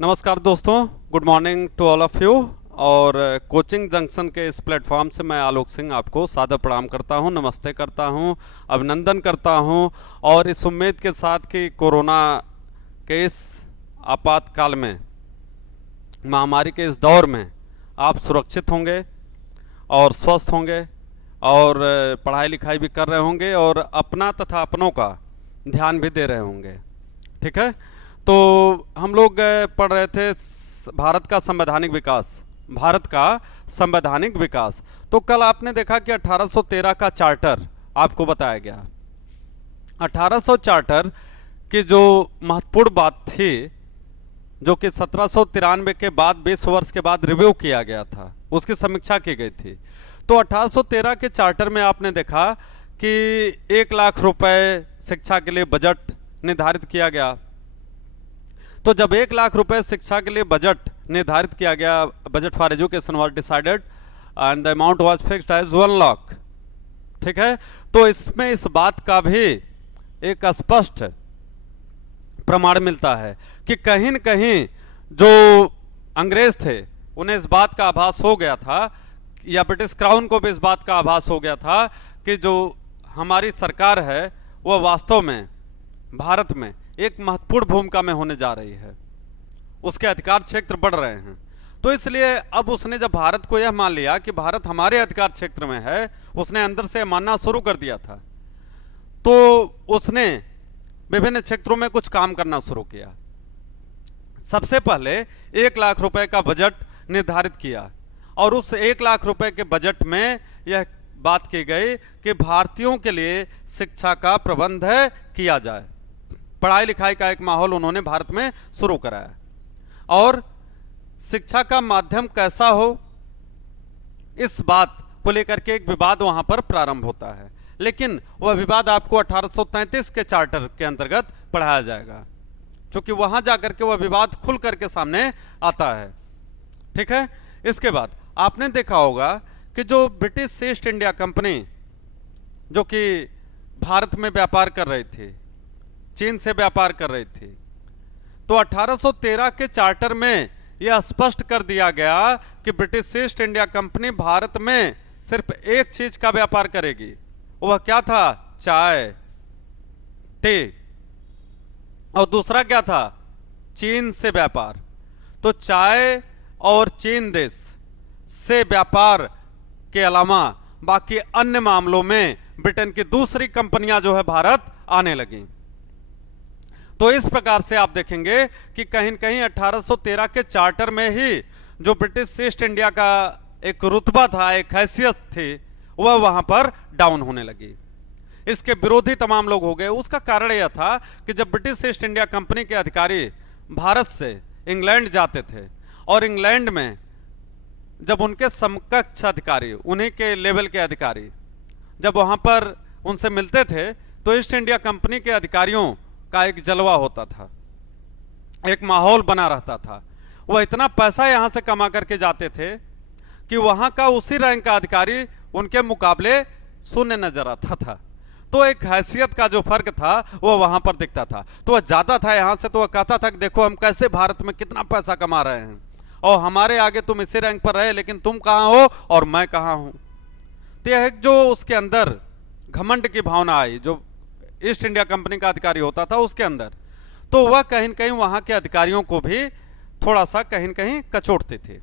नमस्कार दोस्तों, good morning to all of you. और कोचिंग जंक्शन के इस प्लेटफॉर्म से मैं आलोक सिंह आपको सादर प्रणाम करता हूं, नमस्ते करता हूं, अभिनंदन करता हूं। और इस उम्मीद के साथ कि कोरोना के इस आपातकाल में, महामारी के इस दौर में आप सुरक्षित होंगे और स्वस्थ होंगे और पढ़ाई लिखाई भी कर रहे होंगे और अपना तथा अपनों का ध्यान भी दे रहे होंगे। ठीक है, तो हम लोग पढ़ रहे थे भारत का संवैधानिक विकास। भारत का संवैधानिक विकास, तो कल आपने देखा कि 1813 का चार्टर आपको बताया गया। 1800 चार्टर की जो महत्वपूर्ण बात थी, जो कि 1793 के बाद 20 वर्ष के बाद रिव्यू किया गया था, उसकी समीक्षा की गई थी। तो 1813 के चार्टर में आपने देखा कि 1 लाख रुपए शिक्षा के लिए बजट निर्धारित किया गया। तो जब 1 लाख रुपए शिक्षा के लिए बजट निर्धारित किया गया, budget for education was decided and the amount was fixed as 1 lakh. ठीक है, तो इसमें इस बात का भी एक स्पष्ट प्रमाण मिलता है कि कहीं न कहीं जो अंग्रेज थे उन्हें इस बात का आभास हो गया था, या ब्रिटिश क्राउन को भी इस बात का आभास हो गया था कि जो हमारी सरकार है वह वास्तव में भारत में एक महत्वपूर्ण भूमिका में होने जा रही है, उसके अधिकार क्षेत्र बढ़ रहे हैं। तो इसलिए अब उसने जब भारत को यह मान लिया कि भारत हमारे अधिकार क्षेत्र में है, उसने अंदर से मानना शुरू कर दिया था। तो उसने विभिन्न क्षेत्रों में कुछ काम करना शुरू किया। सबसे पहले 1 लाख रुपए का बजट निर्धारित किया और उस 1 लाख रुपए के बजट में यह बात की गई कि भारतीयों के लिए शिक्षा का प्रबंध किया जाए। पढ़ाई लिखाई का एक माहौल उन्होंने भारत में शुरू कराया और शिक्षा का माध्यम कैसा हो, इस बात को लेकर के एक विवाद वहां पर प्रारंभ होता है। लेकिन वह विवाद आपको 1833 के चार्टर के अंतर्गत पढ़ाया जाएगा, क्योंकि वहां जाकर के वह विवाद खुल करके सामने आता है। ठीक है, इसके बाद आपने देखा होगा कि जो ब्रिटिश ईस्ट इंडिया कंपनी, जो कि भारत में व्यापार कर रही थी, चीन से व्यापार कर रही थी, तो 1813 के चार्टर में यह स्पष्ट कर दिया गया कि British east India company Bharat में सिर्फ एक चीज का व्यापार करेगी। वह क्या था? चाय, टी। और दूसरा क्या था? चीन से व्यापार। तो चाय और चीन देश से व्यापार के अलावा बाकी अन्य मामलों में ब्रिटेन की दूसरी कंपनियां जो है भारत आने लगी। तो इस प्रकार से आप देखेंगे कि कहीं न कहीं 1813 के चार्टर में ही जो ब्रिटिश ईस्ट इंडिया का एक रुतबा था, एक हैसियत थी, वह वहां पर डाउन होने लगी। इसके विरोधी तमाम लोग हो गए। उसका कारण यह था कि जब ब्रिटिश ईस्ट इंडिया कंपनी के अधिकारी भारत से इंग्लैंड जाते थे और इंग्लैंड में जब उनके समकक्ष अधिकारी, उन्हीं के लेवल के अधिकारी जब वहां पर उनसे मिलते थे, तो ईस्ट इंडिया कंपनी के अधिकारियों का एक जलवा होता था, एक माहौल बना रहता था। वह इतना पैसा यहां से कमा करके जाते थे कि वहां का उसी रैंक का अधिकारी उनके मुकाबले शून्य नजर आता था। तो एक हैसियत का जो फर्क था वह वहां पर दिखता था। तो वह जाता था यहां से, तो वह कहता था कि देखो हम कैसे भारत में कितना पैसा कमा रहे हैं और हमारे आगे तुम इसी रैंक पर रहे, लेकिन तुम कहां हो और मैं कहां हूं। तो यह जो उसके अंदर घमंड की भावना आई, जो ईस्ट इंडिया कंपनी का अधिकारी होता था उसके अंदर, तो वह कहीं न कहीं वहां के अधिकारियों को भी थोड़ा सा कहीं न कहीं कचोटते थे।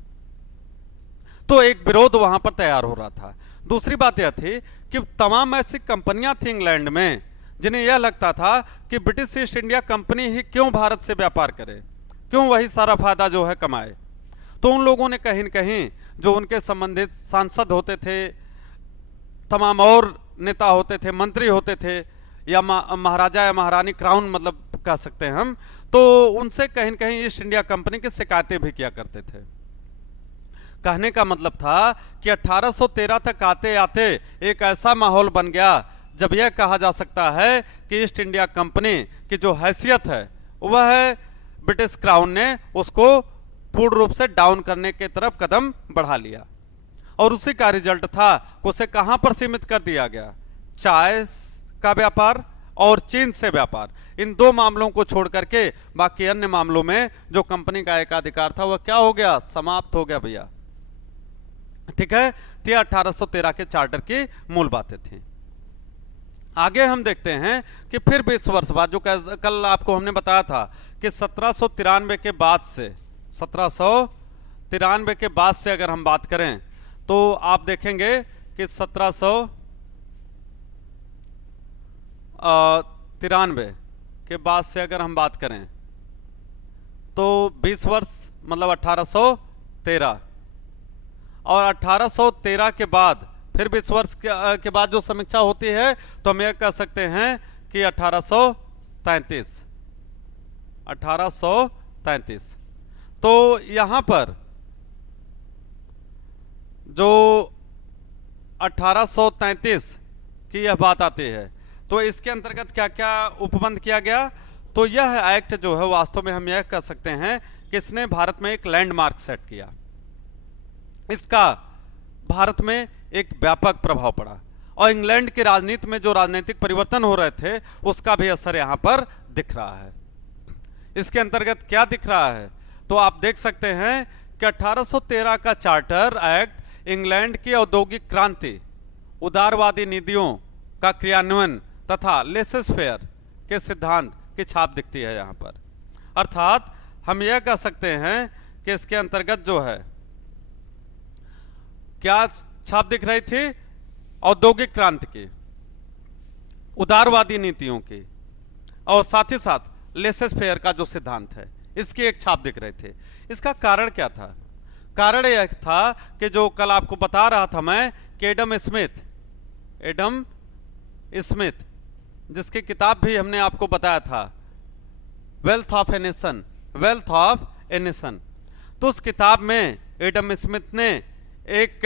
तो एक विरोध वहां पर तैयार हो रहा था। दूसरी बात यह थी कि तमाम ऐसी कंपनियां थी इंग्लैंड में जिन्हें यह लगता था कि ब्रिटिश ईस्ट इंडिया कंपनी ही क्यों भारत से व्यापार करे, क्यों वही सारा फायदा जो है कमाए। तो उन लोगों ने कहीं न कहीं जो उनके संबंधित सांसद होते थे, तमाम और नेता होते थे, मंत्री होते थे, या महाराजा या महारानी, क्राउन मतलब कह सकते हैं हम, तो उनसे कहीं न कहीं ईस्ट इंडिया कंपनी की शिकायतें भी किया करते थे। कहने का मतलब था कि 1813 तक आते आते एक ऐसा माहौल बन गया जब यह कहा जा सकता है कि ईस्ट इंडिया कंपनी की जो हैसियत है वह ब्रिटिश क्राउन ने उसको पूर्ण रूप से डाउन करने की तरफ कदम बढ़ा लिया। और उसी का रिजल्ट था कि उसे कहां पर सीमित कर दिया गया? चाय का व्यापार और चीन से व्यापार, इन दो मामलों को छोड़ करके बाकी अन्य मामलों में जो कंपनी का एकाधिकार था वह क्या हो गया, समाप्त हो गया भैया। ठीक है, तो यह 1813 के चार्टर की मूल बातें थी। आगे हम देखते हैं कि फिर 20 वर्ष बाद, जो कल आपको हमने बताया था कि 1793 के बाद से, 1793 के बाद से अगर हम बात करें तो आप देखेंगे कि 1793 के बाद से अगर हम बात करें तो 20 वर्ष मतलब 1813, और 1813 के बाद फिर 20 वर्ष के बाद जो समीक्षा होती है तो हम यह कह सकते हैं कि 1833। तो यहां पर जो 1833 की यह बात आती है तो इसके अंतर्गत क्या क्या उपबंध किया गया, तो यह एक्ट जो है वास्तव में हम यह कह सकते हैं कि इसने भारत में एक लैंडमार्क सेट किया। इसका भारत में एक व्यापक प्रभाव पड़ा और इंग्लैंड की राजनीति में जो राजनीतिक परिवर्तन हो रहे थे उसका भी असर यहां पर दिख रहा है। इसके अंतर्गत क्या दिख रहा है, तो आप देख सकते हैं कि 1813 का चार्टर एक्ट इंग्लैंड की औद्योगिक क्रांति, उदारवादी नीतियों का क्रियान्वयन तथा लेसेस फेयर के सिद्धांत की छाप दिखती है यहां पर। अर्थात हम यह कह सकते हैं कि इसके अंतर्गत जो है क्या छाप दिख रही थी, औद्योगिक क्रांति की, उदारवादी नीतियों की, और साथ ही साथ लेसेस फेयर का जो सिद्धांत है इसकी एक छाप दिख रहे थे। इसका कारण क्या था, कारण यह था कि जो कल आपको बता रहा था मैं कि एडम स्मिथ जिसकी किताब भी हमने आपको बताया था, वेल्थ ऑफ ए नेशन, तो उस किताब में एडम स्मिथ ने एक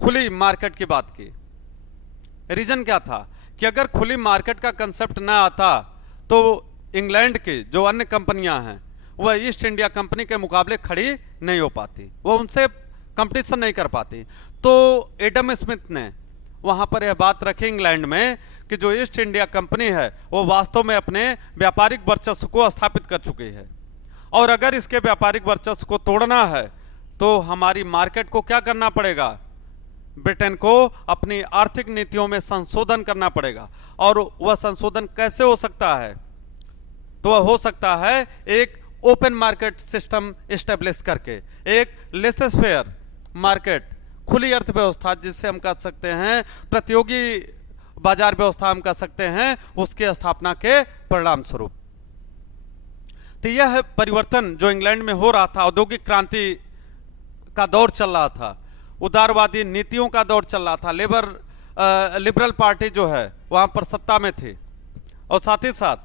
खुली मार्केट की बात की। रीजन क्या था कि अगर खुली मार्केट का कंसेप्ट ना आता तो इंग्लैंड की जो अन्य कंपनियां हैं वह ईस्ट इंडिया कंपनी के मुकाबले खड़ी नहीं हो पाती, वह उनसे कंपटीशन नहीं कर पाती। तो एडम स्मिथ ने वहां पर यह बात रखी इंग्लैंड में कि जो ईस्ट इंडिया कंपनी है वो वास्तव में अपने व्यापारिक वर्चस्व को स्थापित कर चुकी है और अगर इसके व्यापारिक वर्चस्व को तोड़ना है तो हमारी मार्केट को क्या करना पड़ेगा, ब्रिटेन को अपनी आर्थिक नीतियों में संशोधन करना पड़ेगा। और वह संशोधन कैसे हो सकता है, तो वह हो सकता है एक ओपन मार्केट सिस्टम एस्टेब्लिश करके, एक लेसेस फेयर मार्केट, खुली अर्थव्यवस्था जिससे हम कह सकते हैं प्रतियोगी बाजार व्यवस्था हम कह सकते हैं, उसकी स्थापना के परिणाम स्वरूप। तो यह परिवर्तन जो इंग्लैंड में हो रहा था, औद्योगिक क्रांति का दौर चल रहा था, उदारवादी नीतियों का दौर चल रहा था, लिबरल पार्टी जो है वहां पर सत्ता में थी, और साथ ही साथ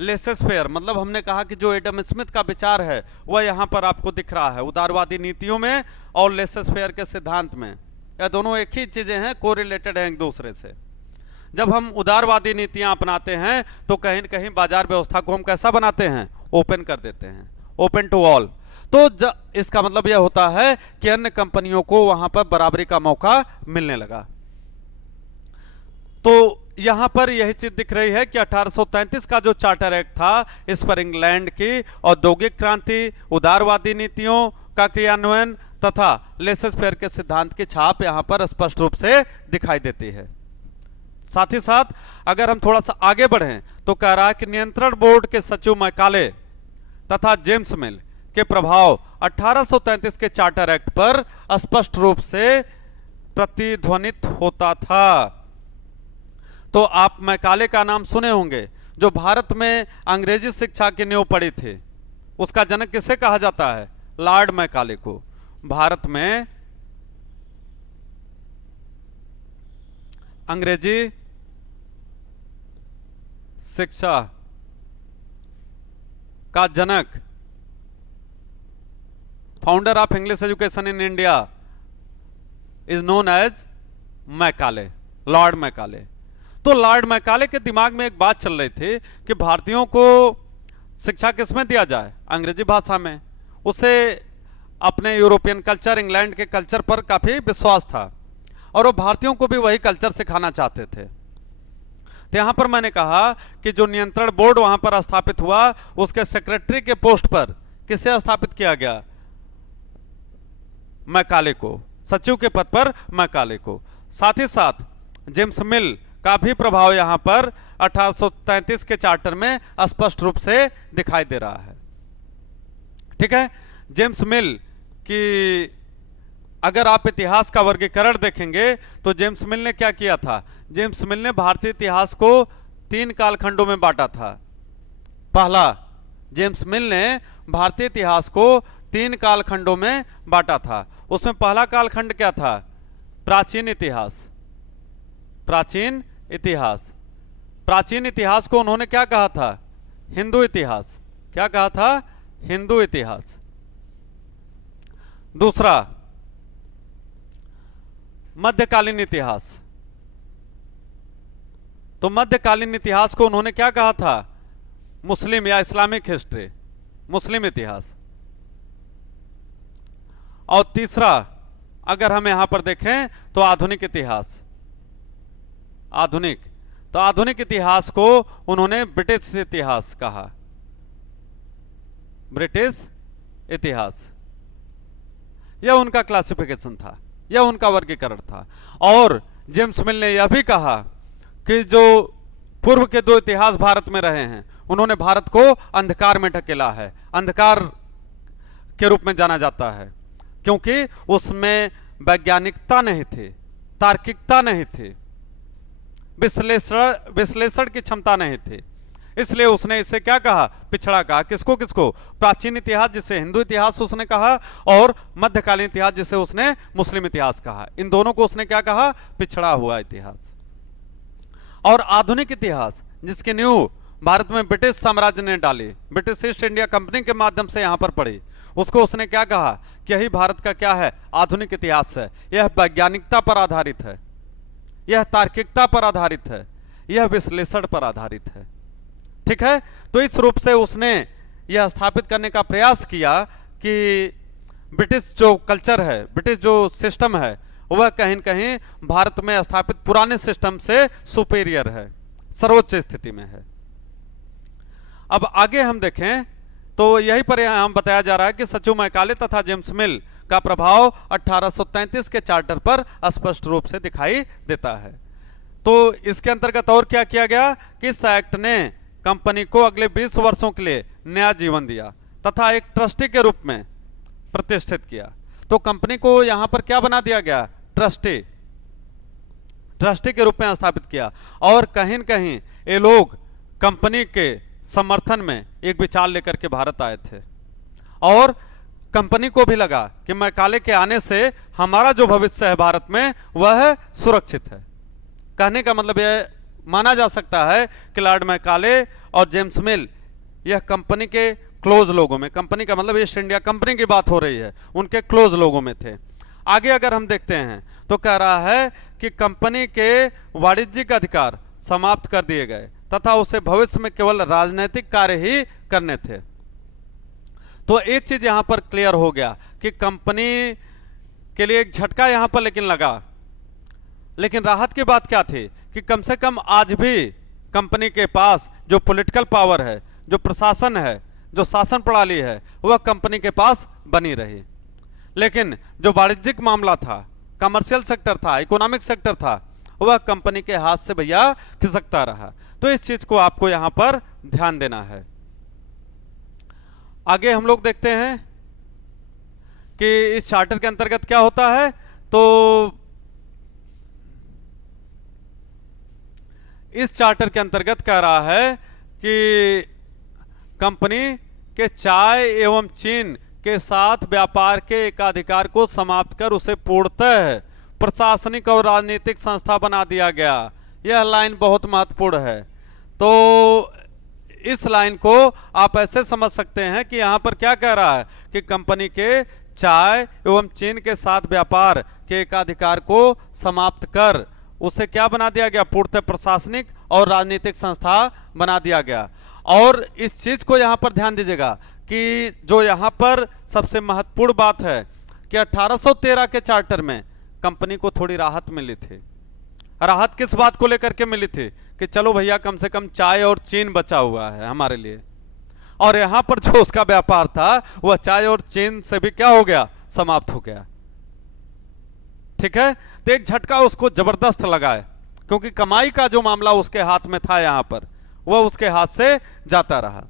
लेसेस फेयर मतलब हमने कहा कि जो एडम स्मिथ का विचार है वह यहां पर आपको दिख रहा है, उदारवादी नीतियों में और लेसेस फेयर के सिद्धांत में। यह दोनों एक ही चीजें हैं, कोरिलेटेड हैं एक दूसरे से। जब हम उदारवादी नीतियां अपनाते हैं तो कहीं न कहीं बाजार व्यवस्था को हम कैसा बनाते हैं, ओपन कर देते हैं, ओपन टू ऑल। तो इसका मतलब यह होता है कि अन्य कंपनियों को वहां पर बराबरी का मौका मिलने लगा। तो यहां पर यही चीज दिख रही है कि 1833 का जो चार्टर एक्ट था इस पर इंग्लैंड की औद्योगिक क्रांति, उदारवादी नीतियों का क्रियान्वयन तथा लेसेस फेयर के सिद्धांत की छाप यहां पर स्पष्ट रूप से दिखाई देती है। साथ ही साथ अगर हम थोड़ा सा आगे बढ़ें तो कह रहा है कि नियंत्रण बोर्ड के सचिव मैकाले तथा जेम्स मिल के प्रभाव 1833 के चार्टर एक्ट पर स्पष्ट रूप से प्रतिध्वनित होता था। तो आप मैकाले का नाम सुने होंगे, जो भारत में अंग्रेजी शिक्षा की नींव पड़ी थी। उसका जनक किसे कहा जाता है, लॉर्ड मैकाले को। भारत में अंग्रेजी शिक्षा का जनक, founder of English education in India is known as Macaulay, Lord Macaulay. तो लॉर्ड मैकाले के दिमाग में एक बात चल रही थी कि भारतीयों को शिक्षा किसमें दिया जाए, अंग्रेजी भाषा में। उसे अपने यूरोपियन कल्चर, इंग्लैंड के कल्चर पर काफी विश्वास था और वो भारतीयों को भी वही कल्चर सिखाना चाहते थे। तो यहां पर मैंने कहा कि जो नियंत्रण बोर्ड वहां पर स्थापित हुआ, उसके सेक्रेटरी के पोस्ट पर किसे स्थापित किया गया? मैकाले को, सचिव के पद पर मैकाले को। साथ ही साथ जेम्स मिल का भी प्रभाव यहां पर 1833 के चार्टर में स्पष्ट रूप से दिखाई दे रहा है। ठीक है, जेम्स मिल की अगर आप इतिहास का वर्गीकरण देखेंगे तो जेम्स मिल ने क्या किया था? जेम्स मिल ने भारतीय इतिहास को 3 कालखंडों में बांटा था। पहला, जेम्स मिल ने भारतीय इतिहास को 3 कालखंडों में बांटा था। उसमें पहला कालखंड क्या था? प्राचीन इतिहास। प्राचीन इतिहास। प्राचीन इतिहास को उन्होंने क्या कहा था? हिंदू इतिहास। क्या कहा था? हिंदू इतिहास। दूसरा, मध्यकालीन इतिहास। तो मध्यकालीन इतिहास को उन्होंने क्या कहा था? मुस्लिम या इस्लामिक हिस्ट्री, मुस्लिम इतिहास। और तीसरा, अगर हम यहां पर देखें तो आधुनिक इतिहास। आधुनिक, तो आधुनिक इतिहास को उन्होंने ब्रिटिश इतिहास कहा। ब्रिटिश इतिहास, यह उनका क्लासिफिकेशन था, यह उनका वर्गीकरण था। और जेम्स मिल ने यह भी कहा कि जो पूर्व के 2 इतिहास भारत में रहे हैं, उन्होंने भारत को अंधकार में ढकेला है। अंधकार के रूप में जाना जाता है क्योंकि उसमें वैज्ञानिकता नहीं थी, तार्किकता नहीं थी, विश्लेषण की क्षमता नहीं थी। इसलिए उसने इसे क्या कहा? पिछड़ा कहा। किसको किसको? प्राचीन इतिहास जिसे हिंदू इतिहास उसने कहा, और मध्यकालीन इतिहास जिसे उसने मुस्लिम इतिहास कहा। इन दोनों को उसने क्या कहा? पिछड़ा हुआ इतिहास। और आधुनिक इतिहास जिसकी नींव भारत में ब्रिटिश साम्राज्य ने डाली, ब्रिटिश ईस्ट इंडिया कंपनी के माध्यम से यहां पर पड़ी, उसको उसने क्या कहा कि यही भारत का क्या है? आधुनिक इतिहास है। यह वैज्ञानिकता पर आधारित है, यह तार्किकता पर आधारित है, यह विश्लेषण पर आधारित है। ठीक है, तो इस रूप से उसने यह स्थापित करने का प्रयास किया कि ब्रिटिश जो कल्चर है, ब्रिटिश जो सिस्टम है, वह कहीं न कहीं भारत में स्थापित पुराने सिस्टम से सुपेरियर है, सर्वोच्च स्थिति में है। अब आगे हम देखें तो यही पर यहां बताया जा रहा है कि सचिव मैकाले तथा जेम्स मिल का प्रभाव 1833 के चार्टर पर स्पष्ट रूप से दिखाई देता है। तो इसके अंतर्गत और क्या किया गया कि इस एक्ट ने कंपनी को अगले 20 वर्षों के लिए नया जीवन दिया तथा एक ट्रस्टी के रूप में प्रतिष्ठित किया। तो कंपनी को यहां पर क्या बना दिया गया? ट्रस्टी, ट्रस्टी के रूप में स्थापित किया। और कहीं न कहीं ये लोग कंपनी के समर्थन में एक विचार लेकर के भारत आए थे, और कंपनी को भी लगा कि मैकाले के आने से हमारा जो भविष्य है भारत में वह सुरक्षित है। कहने का मतलब यह माना जा सकता है कि लॉर्ड मैकाले और जेम्स मिल यह कंपनी के क्लोज लोगों में, कंपनी का मतलब ईस्ट इंडिया कंपनी की बात हो रही है, उनके क्लोज लोगों में थे। आगे अगर हम देखते हैं तो कह रहा है कि कंपनी के वाणिज्यिक अधिकार समाप्त कर दिए गए तथा उसे भविष्य में केवल राजनीतिक कार्य ही करने थे। तो एक चीज यहां पर क्लियर हो गया कि कंपनी के लिए एक झटका यहां पर लेकिन लगा, लेकिन राहत की बात क्या थी कि कम से कम आज भी कंपनी के पास जो पॉलिटिकल पावर है, जो प्रशासन है, जो शासन प्रणाली है, वह कंपनी के पास बनी रही। लेकिन जो वाणिज्यिक मामला था, कमर्शियल सेक्टर था, इकोनॉमिक सेक्टर था, वह कंपनी के हाथ से भैया खिसकता रहा। तो इस चीज को आपको यहां पर ध्यान देना है। आगे हम लोग देखते हैं कि इस चार्टर के अंतर्गत क्या होता है। तो इस चार्टर के अंतर्गत कह रहा है कि कंपनी के चाय एवं चीन के साथ व्यापार के एकाधिकार को समाप्त कर उसे पूर्णतः प्रशासनिक और राजनीतिक संस्था बना दिया गया। यह लाइन बहुत महत्वपूर्ण है। तो इस लाइन को आप ऐसे समझ सकते हैं कि यहां पर क्या कह रहा है कि कंपनी के चाय एवं चीन के साथ व्यापार के एकाधिकार को समाप्त कर उसे क्या बना दिया गया? पूर्णतः प्रशासनिक और राजनीतिक संस्था बना दिया गया। और इस चीज को यहां पर ध्यान दीजिएगा कि जो यहां पर सबसे महत्वपूर्ण बात है कि 1813 के चार्टर में कंपनी को थोड़ी राहत मिली थी। राहत किस बात को लेकर के मिली थी कि चलो भैया कम से कम चाय और चीन बचा हुआ है हमारे लिए, और यहां पर जो उसका व्यापार था वह चाय और चीन से भी क्या हो गया, समाप्त हो गया। ठीक है, तो एक झटका उसको जबरदस्त लगा है, क्योंकि कमाई का जो मामला उसके हाथ में था यहां पर, वह उसके हाथ से जाता रहा।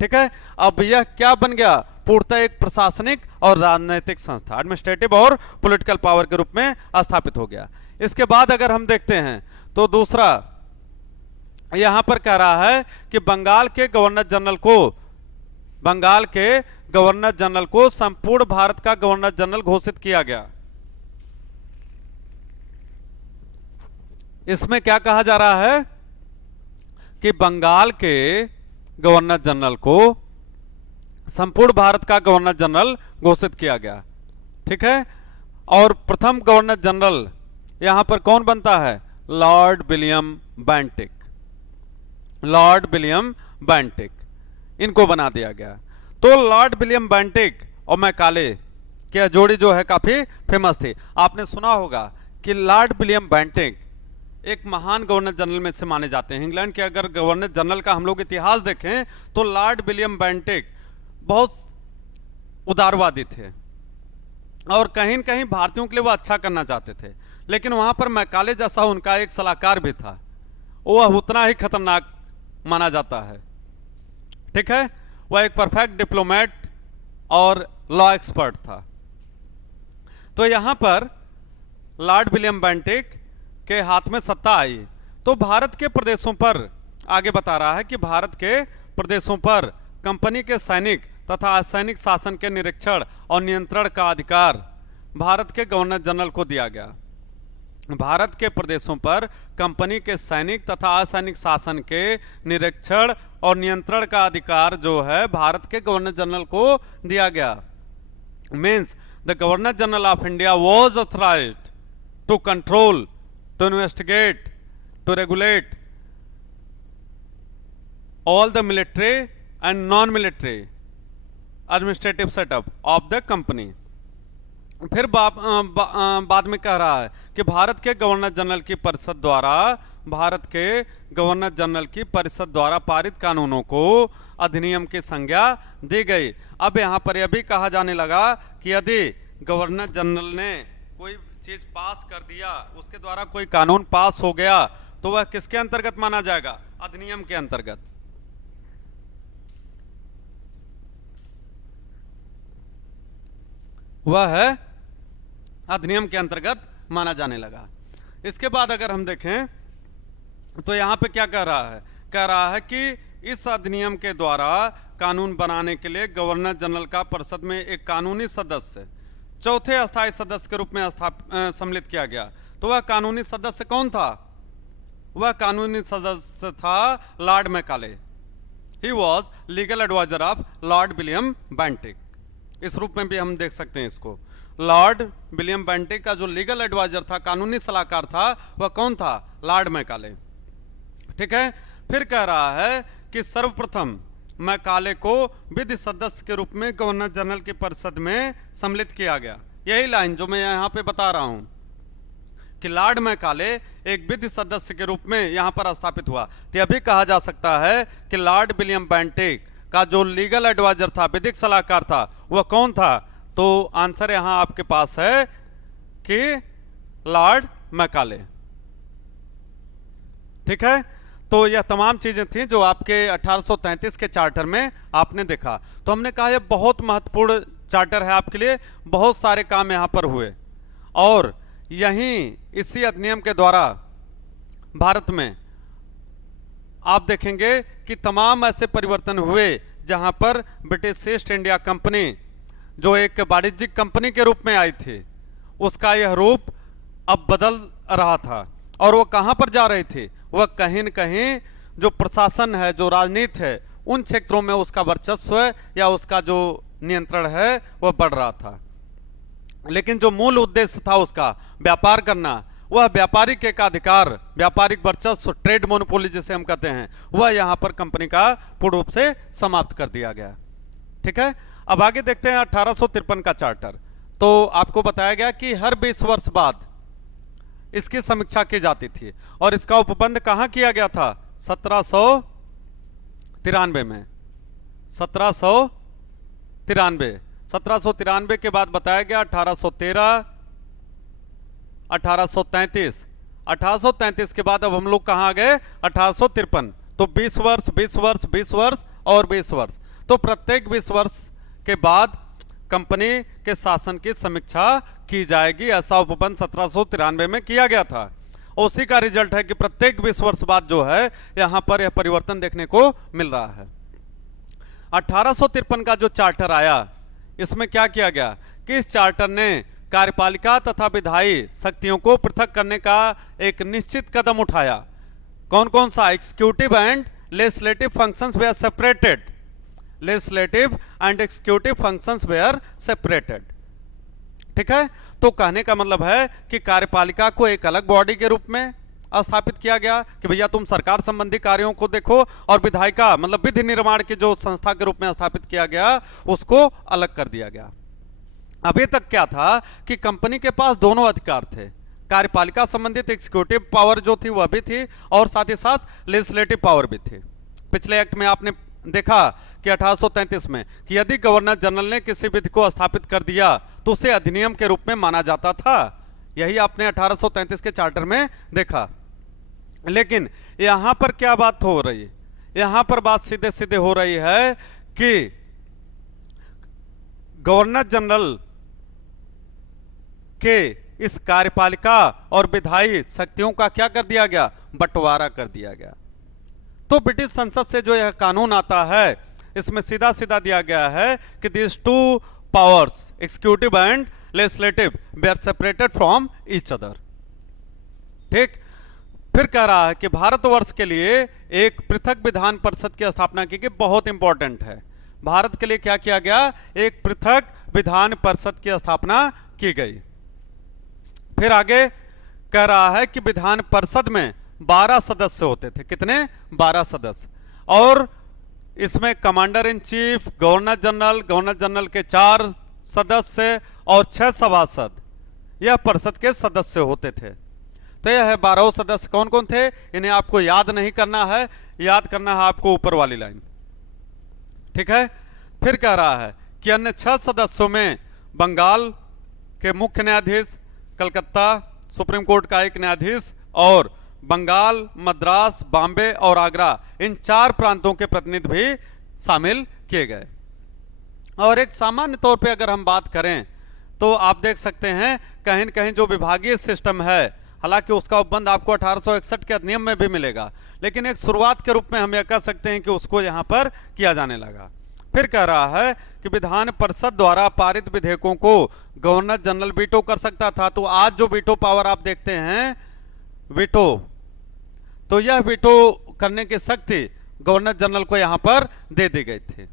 ठीक है, अब यह क्या बन गया, पूर्णतः एक प्रशासनिक और राजनीतिक संस्था, एडमिनिस्ट्रेटिव और पॉलिटिकल पावर के रूप में स्थापित हो गया। इसके बाद अगर हम देखते हैं तो दूसरा यहां पर कह रहा है कि बंगाल के गवर्नर जनरल को संपूर्ण भारत का गवर्नर जनरल घोषित किया गया। इसमें क्या कहा जा रहा है कि बंगाल के गवर्नर जनरल को संपूर्ण भारत का गवर्नर जनरल घोषित किया गया। ठीक है, और प्रथम गवर्नर जनरल यहां पर कौन बनता है, Lord William Bentinck. Lord William Bentinck इनको बना दिया गया। तो लॉर्ड विलियम बेंटिक और मैकाले की जोड़ी जो है काफी फेमस थी। आपने सुना होगा कि लॉर्ड विलियम बेंटिक एक महान गवर्नर जनरल में से माने जाते हैं। इंग्लैंड के अगर गवर्नर जनरल का हम लोग इतिहास देखें तो लॉर्ड विलियम बेंटिक बहुत उदारवादी थे और कहीं न कहीं भारतीयों के लिए वो अच्छा करना चाहते थे, लेकिन वहां पर मैकाले जैसा उनका एक सलाहकार भी था, वह उतना ही खतरनाक माना जाता है। ठीक है, वह एक परफेक्ट डिप्लोमेट और लॉ एक्सपर्ट था। तो यहां पर लॉर्ड विलियम बेंटिक के हाथ में सत्ता आई तो भारत के प्रदेशों पर, आगे बता रहा है कि भारत के प्रदेशों पर कंपनी के सैनिक तथा असैनिक शासन के निरीक्षण और नियंत्रण का अधिकार भारत के गवर्नर जनरल को दिया गया। भारत के प्रदेशों पर कंपनी के सैनिक तथा असैनिक शासन के निरीक्षण और नियंत्रण का अधिकार जो है भारत के गवर्नर जनरल को दिया गया। Means the governor general of India was authorised to control, to investigate, to regulate all the military and non-military administrative setup of the company। फिर बाद में कह रहा है कि भारत के गवर्नर जनरल की परिषद द्वारा पारित कानूनों को अधिनियम की संज्ञा दी गई। अब यहां पर यह भी कहा जाने लगा कि यदि गवर्नर जनरल ने कोई चीज पास कर दिया, उसके द्वारा कोई कानून पास हो गया, तो वह किसके अंतर्गत माना जाएगा, अधिनियम के अंतर्गत। वह है अधिनियम के अंतर्गत माना जाने लगा। इसके बाद अगर हम देखें तो यहां पे क्या कह रहा है कि इस अधिनियम के द्वारा कानून बनाने के लिए गवर्नर जनरल का परिषद में एक कानूनी सदस्य चौथे अस्थायी सदस्य के रूप में सम्मिलित किया गया। तो वह कानूनी सदस्य कौन था, वह कानूनी सदस्य था Lord Macaulay. He was legal adviser of Lord William Bentinck. इस रूप में भी हम देख सकते हैं इसको। लॉर्ड विलियम बेंटिक का जो लीगल एडवाइजर था, कानूनी सलाहकार था, वह कौन था, लॉर्ड मैकाले। ठीक है, फिर कह रहा है कि सर्वप्रथम मैकाले को विधि सदस्य के रूप में गवर्नर जनरल की परिषद में सम्मिलित किया गया। यही लाइन जो मैं यहां पे बता रहा हूं कि लॉर्ड मैकाले एक विधि सदस्य के रूप में यहां पर स्थापित हुआ। तो यह भी कहा जा सकता है कि लॉर्ड विलियम बेंटिक का जो लीगल एडवाइजर था, विधिक सलाहकार था, वह कौन था। तो आंसर यहां आपके पास है कि लॉर्ड मैकाले। ठीक है, तो यह तमाम चीजें थी जो आपके 1833 के चार्टर में आपने देखा। तो हमने कहा यह बहुत महत्वपूर्ण चार्टर है आपके लिए, बहुत सारे काम यहां पर हुए और यहीं इसी अधिनियम के द्वारा भारत में आप देखेंगे कि तमाम ऐसे परिवर्तन हुए जहां पर ब्रिटिश ईस्ट इंडिया कंपनी जो एक वाणिज्यिक कंपनी के रूप में आई थी, उसका यह रूप अब बदल रहा था और वो कहां पर जा रही थी, वह कहीं न कहीं जो प्रशासन है, जो राजनीति है, उन क्षेत्रों में उसका वर्चस्व या उसका जो नियंत्रण है वह बढ़ रहा था। लेकिन जो मूल उद्देश्य था उसका व्यापार करना, वह व्यापारिक एकाधिकार, व्यापारिक वर्चस्व, ट्रेड मोनोपोली जिसे हम कहते हैं, वह यहां पर कंपनी का पूर्ण रूप से समाप्त कर दिया गया। ठीक है, अब आगे देखते हैं 1853 का चार्टर। तो आपको बताया गया कि हर 20 वर्ष बाद इसकी समीक्षा की जाती थी और इसका उपबंध कहां किया गया था? 1793 में। 1793 के बाद बताया गया 1813, 1833, 1833 के बाद अब हम लोग कहां आ गए? 1853। तो 20 वर्ष, 20 वर्ष, 20 वर्ष और 20 वर्ष। तो प्रत्येक 20 वर्ष के बाद कंपनी के शासन की समीक्षा की जाएगी, ऐसा उपबंध 1793 में किया गया था। उसी का रिजल्ट है कि प्रत्येक 20 वर्ष बाद जो है यहां पर यह परिवर्तन देखने को मिल रहा है। 1853 का जो चार्टर आया, इसमें क्या किया गया कि इस चार्टर ने कार्यपालिका तथा विधायी शक्तियों को पृथक करने का एक निश्चित कदम उठाया। कौन कौन सा? Executive and legislative functions were separated. Legislative and executive functions were separated. ठीक है, तो कहने का मतलब है कि कार्यपालिका को एक अलग बॉडी के रूप में स्थापित किया गया कि भैया तुम सरकार संबंधी कार्यों को देखो, और विधायिका मतलब विधि निर्माण की जो संस्था के रूप में स्थापित किया गया उसको अलग कर दिया गया। अभी तक क्या था कि कंपनी के पास दोनों अधिकार थे, कार्यपालिका संबंधित एग्जीक्यूटिव पावर जो थी वह भी थी और साथ ही साथ लेजिस्लेटिव पावर भी थी। पिछले एक्ट में आपने देखा कि 1833 में कि यदि गवर्नर जनरल ने किसी विधि को स्थापित कर दिया तो उसे अधिनियम के रूप में माना जाता था। यही आपने 1833 के चार्टर में देखा। लेकिन यहां पर क्या बात हो रही है? यहां पर बात सीधे सीधे हो रही है कि गवर्नर जनरल के इस कार्यपालिका और विधायी शक्तियों का क्या कर दिया गया? बंटवारा कर दिया गया। तो ब्रिटिश संसद से जो यह कानून आता है इसमें सीधा सीधा दिया गया है कि this two powers executive and legislative they are separated from each other. ठीक, फिर कह रहा है कि भारतवर्ष के लिए एक पृथक विधान परिषद की स्थापना की गई। बहुत इंपॉर्टेंट है, भारत के लिए क्या किया गया? एक पृथक विधान परिषद की स्थापना की गई। फिर आगे कह रहा है कि विधान परिषद में 12 सदस्य होते थे। कितने? 12 सदस्य। और इसमें commander in chief, governor general के 4 सदस्य और 6 सभासद यह परिषद के सदस्य होते थे। तो यह 12 सदस्य कौन कौन थे? इन्हें आपको याद नहीं करना है, याद करना है आपको ऊपर वाली लाइन। ठीक है, फिर कह रहा है कि अन्य 6 सदस्यों में बंगाल के मुख्य न्यायाधीश, कलकत्ता सुप्रीम कोर्ट का एक न्यायाधीश और बंगाल, मद्रास, बॉम्बे और आगरा, इन 4 प्रांतों के प्रतिनिधि भी शामिल किए गए। और एक सामान्य तौर पे अगर हम बात करें तो आप देख सकते हैं कहीं न कहीं जो विभागीय सिस्टम है, हालांकि उसका उपबंध आपको 1861 के अधिनियम में भी मिलेगा, लेकिन एक शुरुआत के रूप में हम यह कह सकते हैं कि उसको यहां पर किया जाने लगा। फिर कह रहा है कि विधान परिषद द्वारा पारित विधेयकों को गवर्नर जनरल वीटो कर सकता था। तो आज जो वीटो पावर आप देखते हैं, वीटो, तो यह वीटो करने की शक्ति गवर्नर जनरल को यहां पर दे दी गई थी।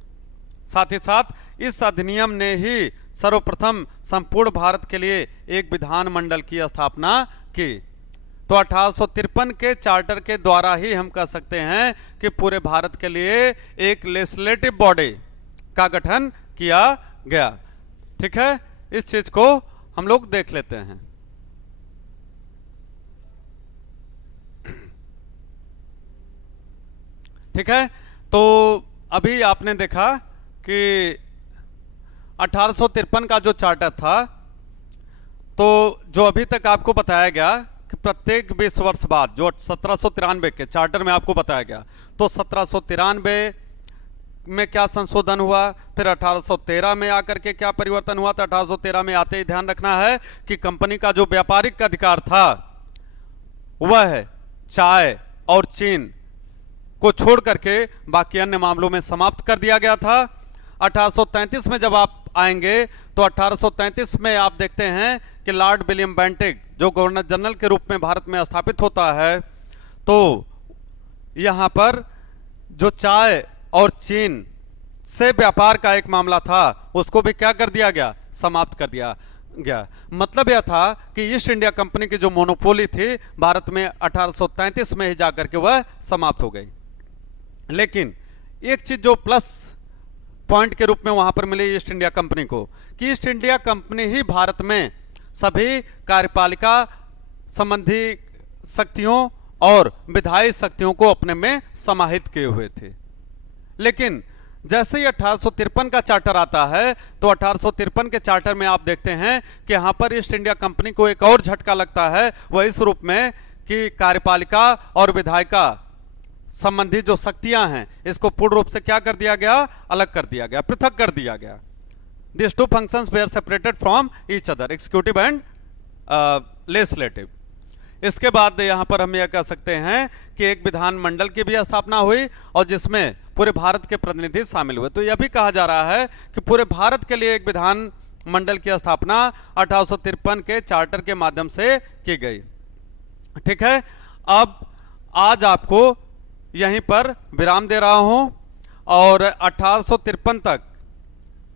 साथ ही साथ इस अधिनियम ने ही सर्वप्रथम संपूर्ण भारत के लिए एक विधान मंडल की स्थापना की। तो 1853 के चार्टर के द्वारा ही हम कह सकते हैं कि पूरे भारत के लिए एक लेजिस्लेटिव बॉडी का गठन किया गया। ठीक है, इस चीज को हम लोग देख लेते हैं। ठीक है, तो अभी आपने देखा कि 1853 का जो चार्टर था, तो जो अभी तक आपको बताया गया कि प्रत्येक 20 वर्ष बाद, जो 1793 के चार्टर में आपको बताया गया, तो 1793 में क्या संशोधन हुआ, फिर 1813 में आकर के क्या परिवर्तन हुआ। तो 1813 में आते ही ध्यान रखना है कि कंपनी का जो व्यापारिक अधिकार था वह चाय और चीन को छोड़ करके बाकी अन्य मामलों में समाप्त कर दिया गया था। 1833 में जब आप आएंगे तो 1833 में आप देखते हैं कि लॉर्ड विलियम बेंटिक जो गवर्नर जनरल के रूप में भारत में स्थापित होता है, तो यहां पर जो चाय और चीन से व्यापार का एक मामला था उसको भी क्या कर दिया गया? समाप्त कर दिया गया। मतलब यह था कि ईस्ट इंडिया कंपनी की जो मोनोपोली थी भारत में 1833 में ही जाकर के वह समाप्त हो गई। लेकिन एक चीज जो प्लस पॉइंट के रूप में वहां पर मिली ईस्ट इंडिया कंपनी को, कि ईस्ट इंडिया कंपनी ही भारत में सभी कार्यपालिका संबंधी शक्तियों और विधायी शक्तियों को अपने में समाहित किए हुए थे। लेकिन जैसे ही 1853 का चार्टर आता है तो 1853 के चार्टर में आप देखते हैं कि यहां पर ईस्ट इंडिया कंपनी को एक और झटका लगता है, वह इस रूप में कि कार्यपालिका और विधायिका संबंधी जो शक्तियां हैं इसको पूर्ण रूप से क्या कर दिया गया, अलग कर दिया गया, पृथक कर दिया गया। These two functions were separated from each other, executive and legislative। इसके बाद यहां पर हम यह कह सकते हैं कि एक विधान मंडल की भी स्थापना हुई और जिसमें पूरे भारत के प्रतिनिधि शामिल हुए। तो यह भी कहा जा रहा है कि पूरे भारत के लिए एक विधान मंडल की स्थापना 1853 के चार्टर के माध्यम से की गई। ठीक है, अब आज आपको यहीं पर विराम दे रहा हूं और 1853 तक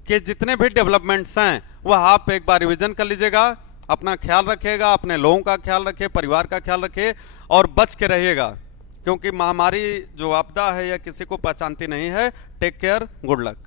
के जितने भी डेवलपमेंट्स हैं वह आप एक बार रिवीजन कर लीजिएगा। अपना ख्याल रखिएगा, अपने लोगों का ख्याल रखिए, परिवार का ख्याल रखिए और बच के रहिएगा, क्योंकि महामारी जो आपदा है यह किसी को पहचानती नहीं है। Take care, good luck.